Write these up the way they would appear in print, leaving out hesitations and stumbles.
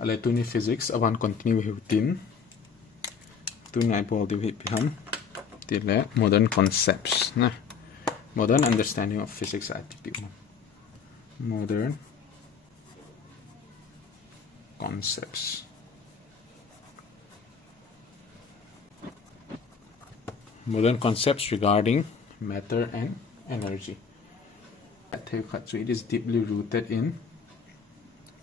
ale tuni physics awan continue hiutin tunai bol di hipiham tile modern concepts na modern understanding of physics atp modern concepts regarding matter and energy. It is deeply rooted in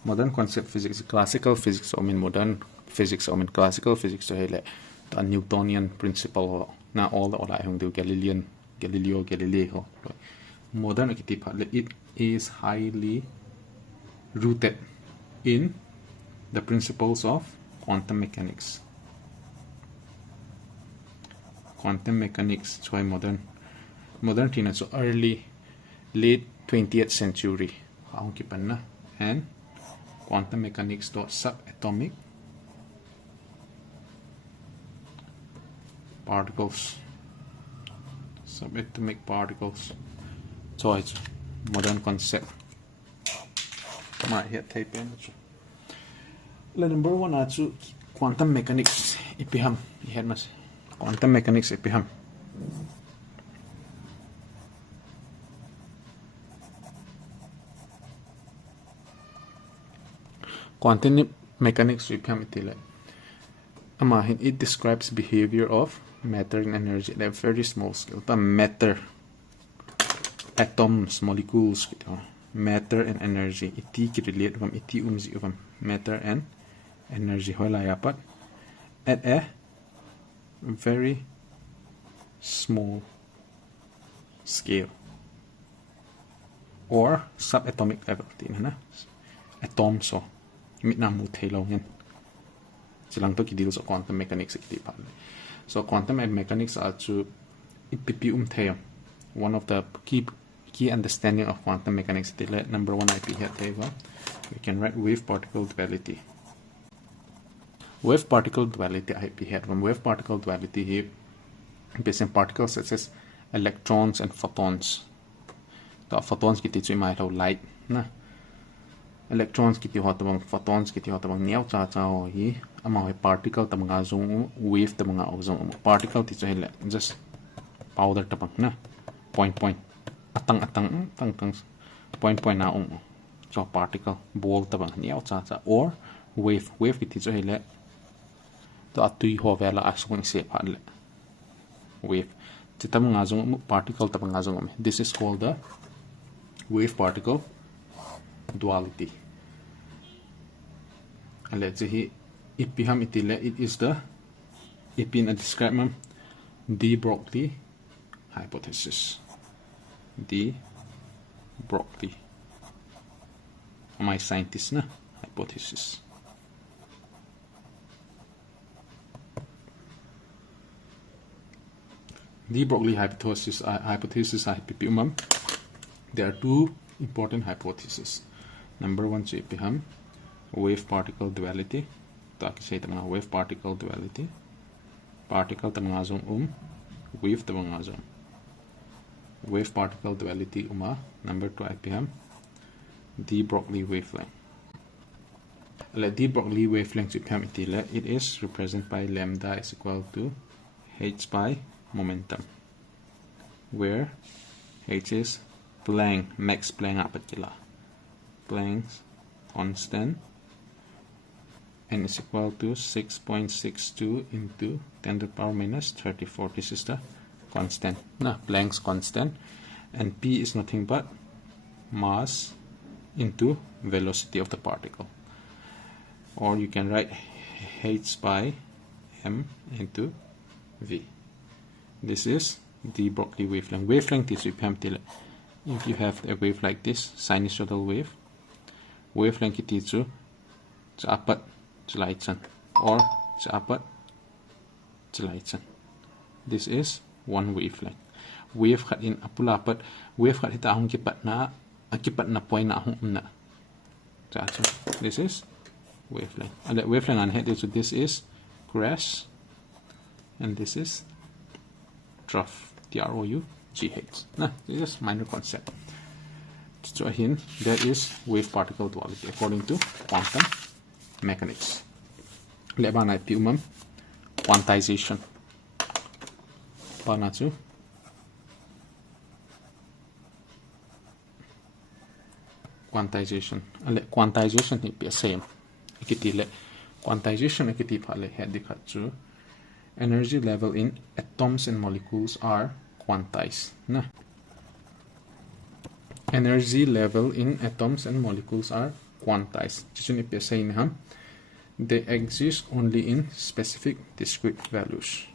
modern concept physics, classical physics, I mean modern physics, I mean classical physics. So hele the Newtonian principle na all the ola hong do Galileo Galileo. Modern it is highly rooted in the principles of quantum mechanics. Quantum mechanics, so modern tina, so late 20th century and quantum mechanics to subatomic particles, so it's modern concept. Here type in number one quantum mechanics ipiham quantum mechanics ipiham quantum mechanics ipiham itile it describes behavior of matter and energy at a very small scale. The matter, atoms, molecules, matter and energy iti relate from iti from matter and energy at a very small scale or subatomic level. Atom so mitna mu thelo yan silang to deals of quantum mechanics. So quantum mechanics are to ipipium theo. One of the key understanding of quantum mechanics number one IP here we can write wave particle duality. Wave particle duality IP here from wave particle duality here based on particles such as electrons and photons. The photons kiti chu mai light na electrons kiti hotabang photons kiti hotabang niaw cha hi ama particle tamanga zong wave tamanga ozong particle ti chu just powder tabang na point atang point na so particle ball tabang niaw cha or wave kiti chu to atui ho vela asung se phalle wave chitamanga zong particle tabanga zong this is called the wave particle duality. And let's say ipiham itile it is the ipin a describe de Broglie hypothesis. De Broglie my scientist na hypothesis. De Broglie hypothesis there are two important hypotheses. Number one wave particle duality. Wave particle duality. Particle wave wave particle duality number two de Broglie wavelength. De Broglie wavelength it is represented by lambda is equal to h by momentum, where h is Max Planck Planck's constant, and is equal to 6.62 into 10 to the power minus 34. This is the constant, Planck's constant, and P is nothing but mass into velocity of the particle, or you can write h by m into v. This is the Broglie wavelength. Wavelength is if you have a wave like this, sinusoidal wavelength it is apat chelaitan or apat chelaitan. This is one wavelength. Wave khat in apulapat wave khat hita hong kipat na point na hong na. This is wavelength. And that wavelength on head is this is crest and this is trough. TROUGH. This is minor concept. So here there is wave particle duality according to quantum mechanics. Leba na pi umam quantization. Bana chu quantization. Ale quantization hi pi same. Ikiti le quantization ikiti phale he dikhat chu energy level in atoms and molecules are quantized. Na energy level in atoms and molecules are quantized. Chichun pi same ham. They exist only in specific discrete values.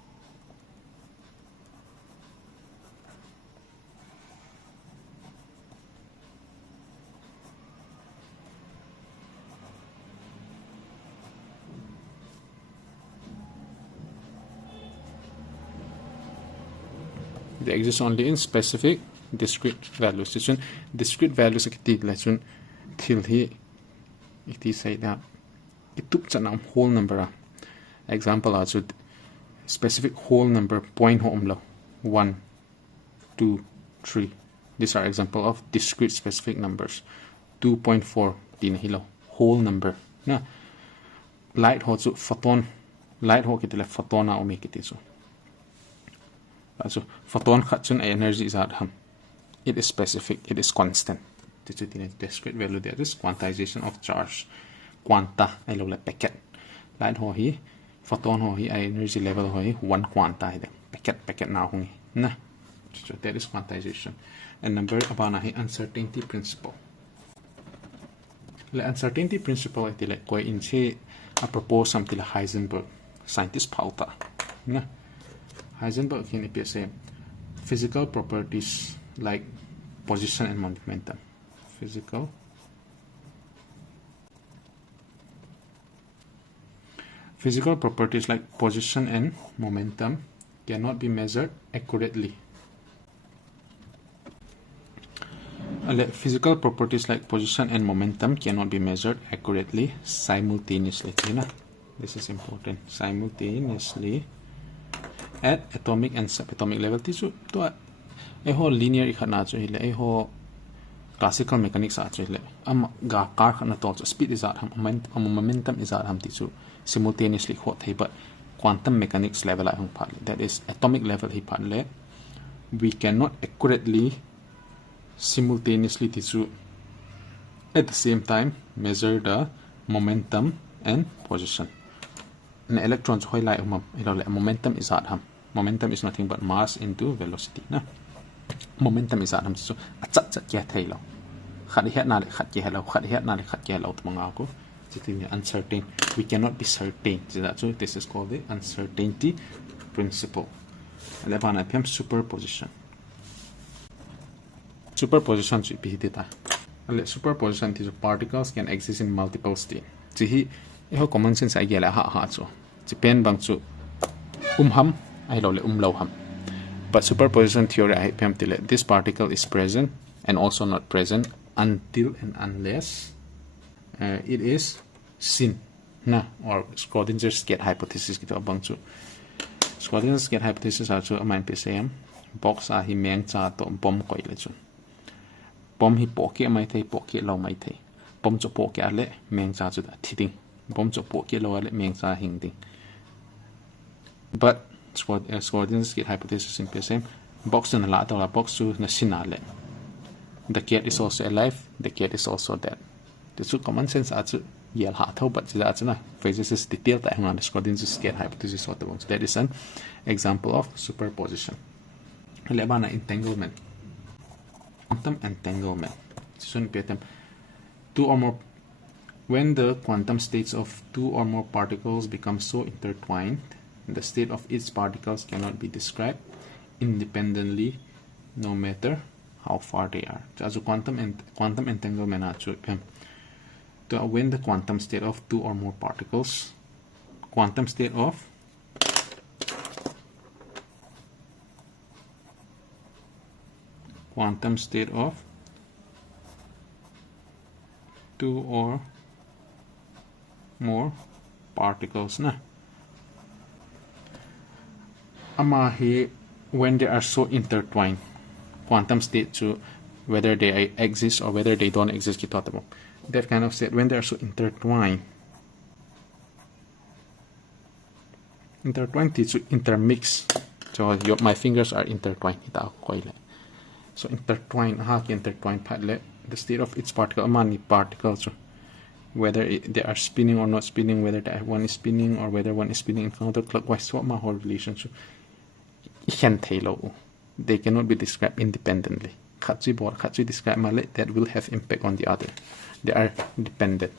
They exist only in specific discrete values. Discrete values akiti lachun till he iti say that itup chanam whole number. Example also specific whole number point home lo 1, 2, 3. These are example of discrete specific numbers. 2.4 din hilo whole number. Na light ho chu photon light ho kitile photona ome kiti so. So photon khatchun energy is at ham. It is specific, it is constant. This is the discrete value there is quantization of charge. Quanta I love like packet. Light ho hi photon ho hi energy level ho hi 1 quanta hi packet now ho na. So that is quantization. And number abana hi uncertainty principle. The uncertainty principle is like koi in say a propose something like Heisenberg scientist pauta. Na Heisenberg can appear say physical properties like position and momentum. Physical properties like position and momentum cannot be measured accurately. Physical properties like position and momentum cannot be measured accurately simultaneously. This is important. Simultaneously at atomic and subatomic level. Tisu to a whole linear ikhana chu hile a whole classical mechanics a chu hile am ga car khana to speed is at ham momentum is at ham tisu simultaneously hot hai, but quantum mechanics level I part, that is atomic level hi part le we cannot accurately simultaneously tisu at the same time measure the momentum and position. An electrons hoi lai momentum is at ham. Momentum is nothing but mass into velocity. Na momentum is at ham. So achat chat kya thai lo. Khad hiat na le khat kya lo. Khad hiat na le khat kya lo tmanga ko. Uncertain. We cannot be certain. So this is called the uncertainty principle. Levan IPM superposition. Superposition should be data. Superposition is particles can exist in multiple states. Iho common sense idea la ha so pen bang chu ham I lo le lo ham, but superposition theory I pem tile this particle is present and also not present until and unless it is seen na, or Schrodinger's cat hypothesis kita bang chu Schrodinger's cat hypothesis also main PCM box a hi meng cha to bom koi le chu bom hi poke mai thai poke lo mai thai bom chu poke ale meng cha chu da thiding bom cho po ke lo le meng sa hing ding. But Schrodinger's cat hypothesis in PSM box na la ta box su na sinale. The cat is also alive, the cat is also dead. This is common sense at yel ha thau, but that's na physicist detail ta hang on Schrodinger's cat hypothesis what the ones. That is an example of superposition. Lebana entanglement. Quantum entanglement. Soon PTM two or more. When the quantum states of two or more particles become so intertwined, the state of each particles cannot be described independently, no matter how far they are. So quantum entanglement when the quantum state of two or more particles, quantum state of two or more particles na ama he when they are so intertwined quantum state to whether they exist or whether they don't exist kita that kind of state when they are so intertwined intertwine to intermix. So my fingers are intertwined. So intertwine, intertwine the state of its particle, many particles, whether they are spinning or not spinning, whether one is spinning or whether one is spinning in counterclockwise. What my whole relationship? They cannot be described independently. Describe that will have impact on the other. They are dependent.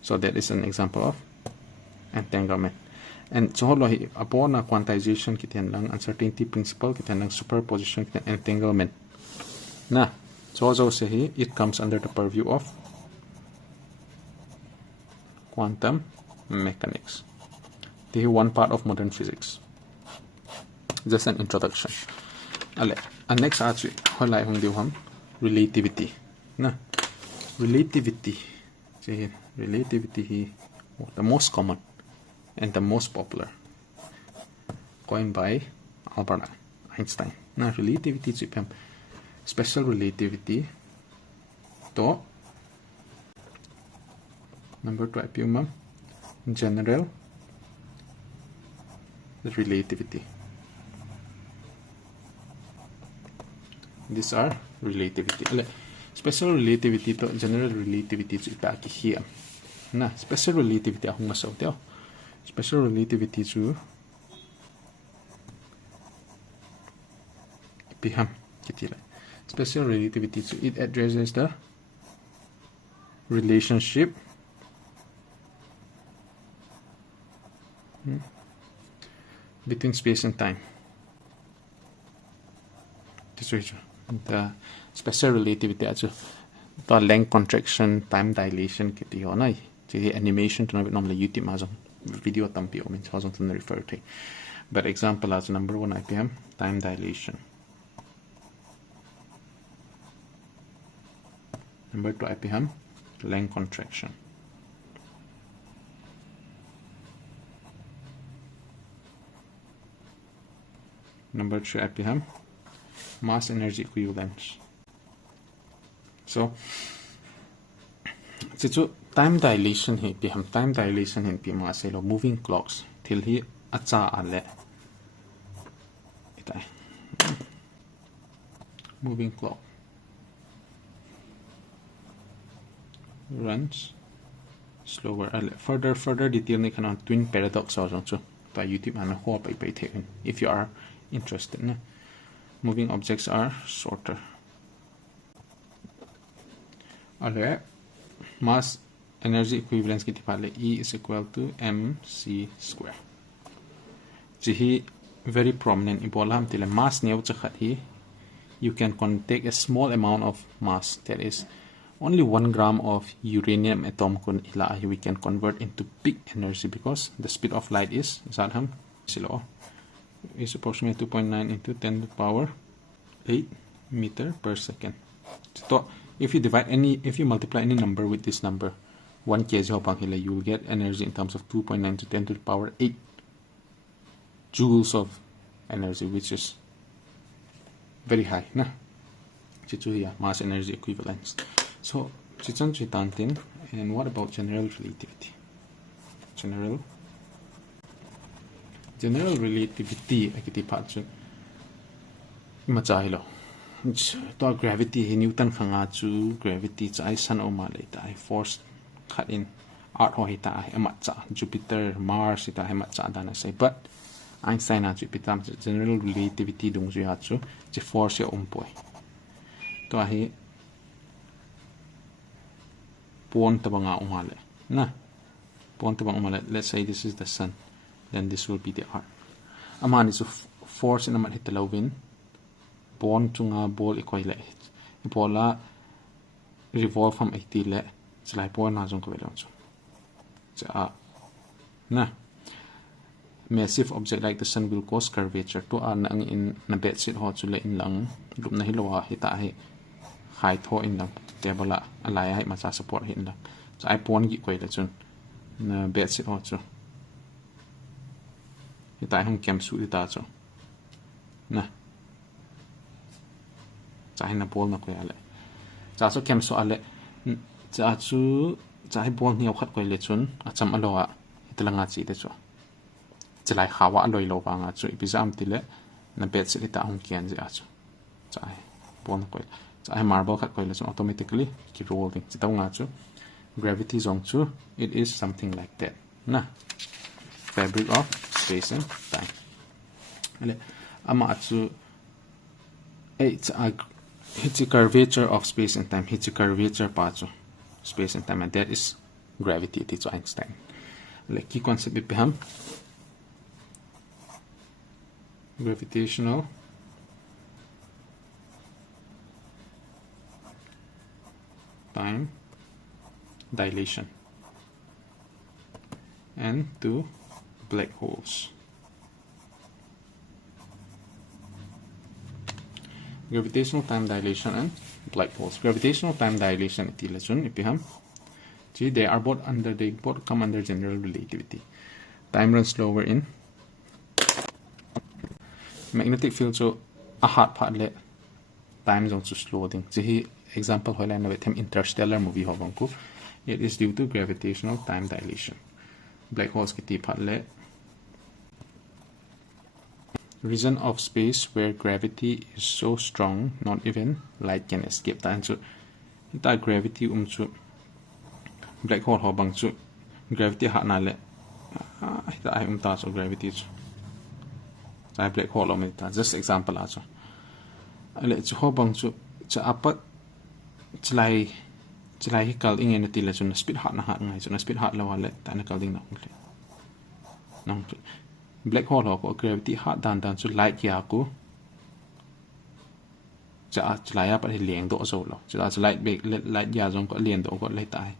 So that is an example of entanglement. And so upon a quantization kita lang uncertainty principle, kita lang superposition, kita entanglement. Nah, so also say it comes under the purview of quantum mechanics. This is one part of modern physics. Just an introduction. And next relativity. Nah, relativity. Relativity the most common and the most popular, coined by Albert Einstein. Now relativity is special relativity to number 2 general relativity. These are relativity. Special relativity to general relativity is here. Nah, special relativity akong masaw teo. Special relativity to ipiham kitila. Special relativity to it addresses the relationship between space and time. This is the special relativity as the length contraction, time dilation kiti honai. The animation to normally YouTube as video tampi o means hasn't refer to. But example as number 1 IPM time dilation. Number 2 IPM length contraction. Number 3 IPM mass energy equivalence. So time dilation he piham time dilation in pima say moving clocks till he acha ale itai moving clock runs slower further detail ni kana twin paradox or so by YouTube and hope by taken if you are interested. Moving objects are shorter. Mass energy equivalence ki tipale E is equal to mc square. Jihi very prominent ibolam tile mass new chakhat hi you can take a small amount of mass, that is only 1 gram of uranium atom kun ila we can convert into big energy because the speed of light is approximately 2.9 into 10 to the power 8 meter per second. So if you multiply any number with this number 1 kg you will get energy in terms of 2.9 to 10 to the power 8 joules of energy, which is very high. Mass energy equivalence. So and what about general relativity? General relativity to gravity Newton khanga chu gravity chai sun o ma le ta force cut in art ho hita cha Jupiter Mars ita he cha dana say, but Einstein a Jupiter general relativity dung ju ha chu je force ya poi to hi pon ta banga o ma le na pon ta banga ma le. Let's say this is the sun, then this will be the earth. Aman is force in amat hit lovin ball chunga ball equal le bola revolve from 80 le slai ball na jong ko velon cha na massive object like the sun will cause curvature to an in na bed sit ho chu le in lang lup na hilowa hita he high tho in lang table alai hai ma cha support hin lang cha I pon gi koi le chun na bed sit ho chu hita hong kem su ta chu na cha na ball na ko ale cha so kem so ale cha chu cha ball ni khat ko le chun acham alowa itlanga chi te chu จะไล่ข่าวว่าลอยโลวางอ่ะจุดพิจารณาติเละนั่นเป็นสิ่งที่ตาหุ่นเขียนสิอ่ะจุจะไอ้บนก็จะไอ้ marble ขัดก็เลยจุ automatically กี่ rolling จะต้องอ่ะจุ gravity zone จุ it is something like that นะ fabric of space and time อะไรอามาจุit's a curvature of space and time it's a curvature part of space and time and that is gravity ที่จุ Einstein อะไรกี่ concept ไปham gravitational time dilation and two black holes. Gravitational time dilation and black holes. Gravitational time dilation iti lesson ipiham. They both come under general relativity. Time runs slower in magnetic field so a hard part le time zone so slow ding. He example hoila na with him interstellar movie ho bangku. It is due to gravitational time dilation. Black holes kiti part le region of space where gravity is so strong not even light can escape. Tan so that gravity so black hole ho bang so gravity ha na le ta ai ta so gravity so I black hole om ta just example aso ale chu ho bang chu cha apat chlai hi kal ing en ti la chun speed hat na hat ngai chun speed hat la wale ta na kal ding na nong black hole ho ko gravity hat dan chu light ya ku cha chlai ya pa hi leng do so lo cha light ya jong ko lien do ko lai tai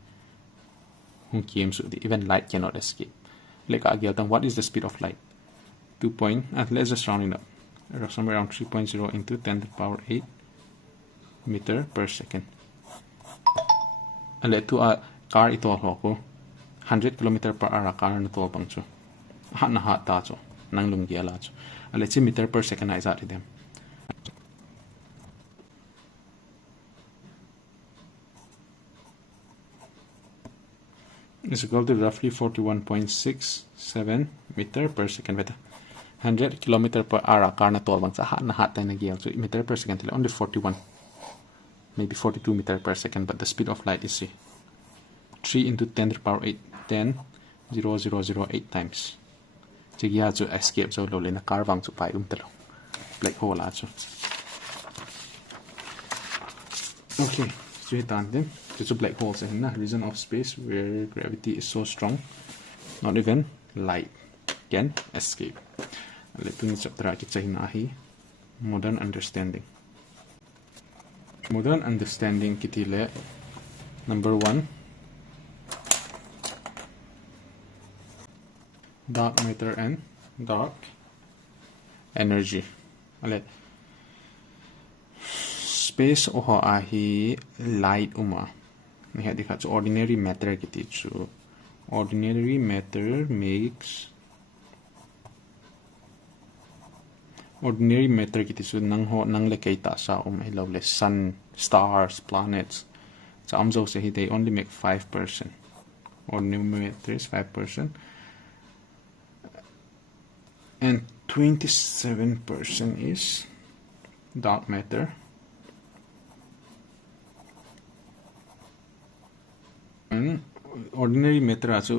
hung kiem su even light cannot escape like agel tang what is the speed of light 2 point, let's just round it up, somewhere around 3.0 into 10 to the power 8 meter per second. And let to a car ito hoko 100 km per hour car na to bang cho hat na hat ta cho nang lung gia la cho and let's say meter per second is at them. Is equal to roughly 41.67 meter per second. 100 km per hour car na tol bang sa hat na hat tay na giyaw so meter per second only 41 maybe 42 meter per second but the speed of light is 3 into 10 to the power 8 10,008 times chigiya so escape so lo le na car bang so pai talo black hole la so okay so hitan din so black holes na region of space where gravity is so strong not even light can escape. Let me chapter ahi modern understanding. Modern understanding kitile number 1 dark matter and dark energy. Ale space oho ahi light uma ni ha dikha ordinary matter kiti chu ordinary matter makes ordinary matter kiti su nang le kai ta sa le sun stars planets so amzo se they only make 5% ordinary matter is 5% and 27% is dark matter and ordinary matter also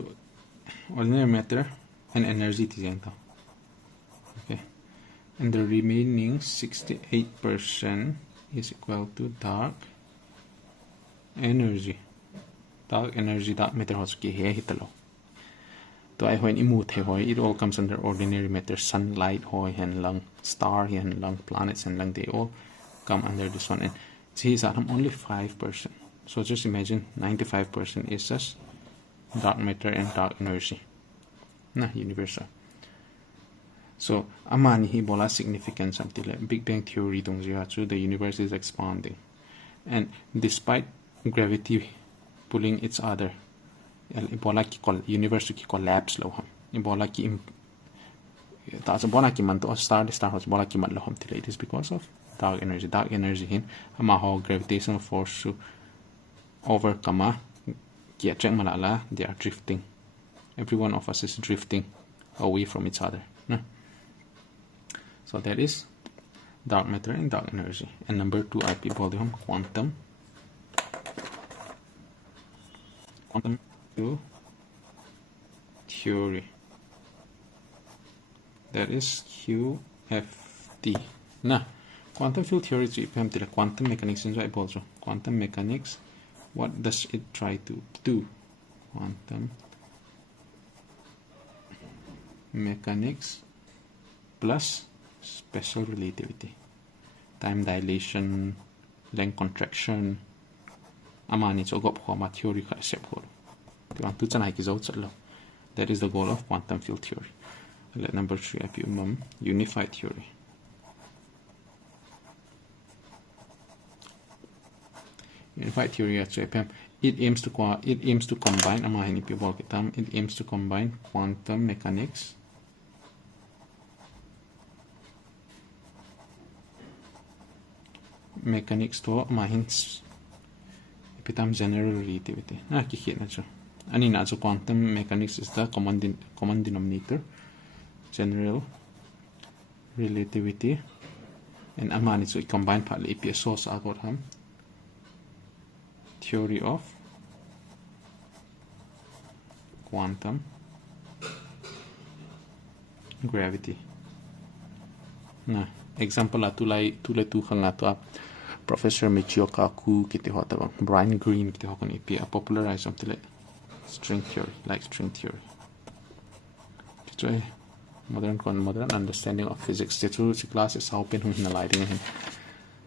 ordinary matter and energy tizenta. And the remaining 68% is equal to dark energy. Dark energy, dark matter hots ki he hitalo. To ai hoin imut he hoi it all comes under ordinary matter. Sunlight hoi hen lang, star hen lang, planets hen lang, they all come under this one. And see that I'm only 5%. So just imagine 95% is just dark matter and dark energy. Na universal. So amani hi bola significance until Big Bang theory dong jiachu the universe is expanding and despite gravity pulling each other bola ki universe ki collapse lo ham bola ki ta sa bola ki man to star hos bola ki man lo ham till it is because of dark energy hin ama ho gravitational force to overcome ki attract malala they are drifting every one of us is drifting away from each other. So that is dark matter and dark energy. And number 2 IP volume, quantum field theory. That is QFT. Now, quantum field theory is quantum mechanics. Quantum mechanics, what does it try to do? Quantum mechanics plus special relativity, time dilation, length contraction. Amani so got for theory concept. That is the goal of quantum field theory. Let number 3 unified theory. Unified theory it aims to combine it aims to combine quantum mechanics to general relativity. Quantum mechanics is the common denominator, general relativity, and amani so it combine partly APS source algorithm, theory of quantum gravity. Nah, example la tulai tu khanga Professor Michio Kaku kiti hota Brian Greene kiti hokon APS popularize something like string theory. Modern understanding of physics. The class is how pen lighting him.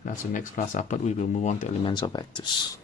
That's the next class up, but we will move on to elements of vectors.